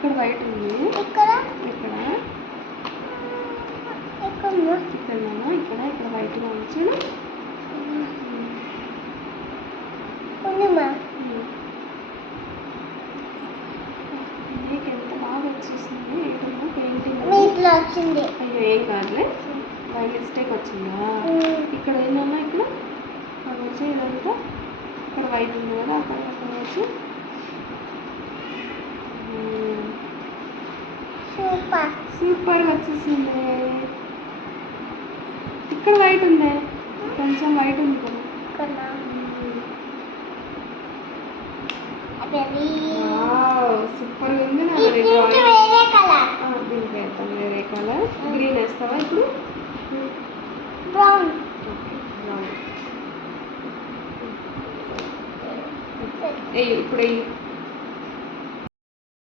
ఇక్కడ వైట్ ఉంది. ఇక్కడ ఇక్కడ ఇక్కడ ఇక్కడ ఇక్కడ వైట్గా ఉంచాను. నీకు ఎంత బాగా వచ్చేసింది. ఏదన్నా పెయింటింగ్ ఇట్లా వచ్చింది. అయ్యో ఏం కాదులే, బై మిస్టేక్ వచ్చిందా. ఇక్కడ ఏంటన్నా ఇక్కడ వచ్చి ఇదంతా ఇక్కడ వైట్ ఉంది కదా, అక్కడ వచ్చి సూపర్గా వచ్చేసింది. ఇక్కడ వైట్ ఉంది, కొంచెం వైట్ ఉంది కదా. సూపర్గా ఉంది. వేరే కలర్ దీనికి వేస్తాం, వేరే కలర్ గ్రీన్ వేస్తావా ఇప్పుడు? బ్రౌన్. ఇప్పుడు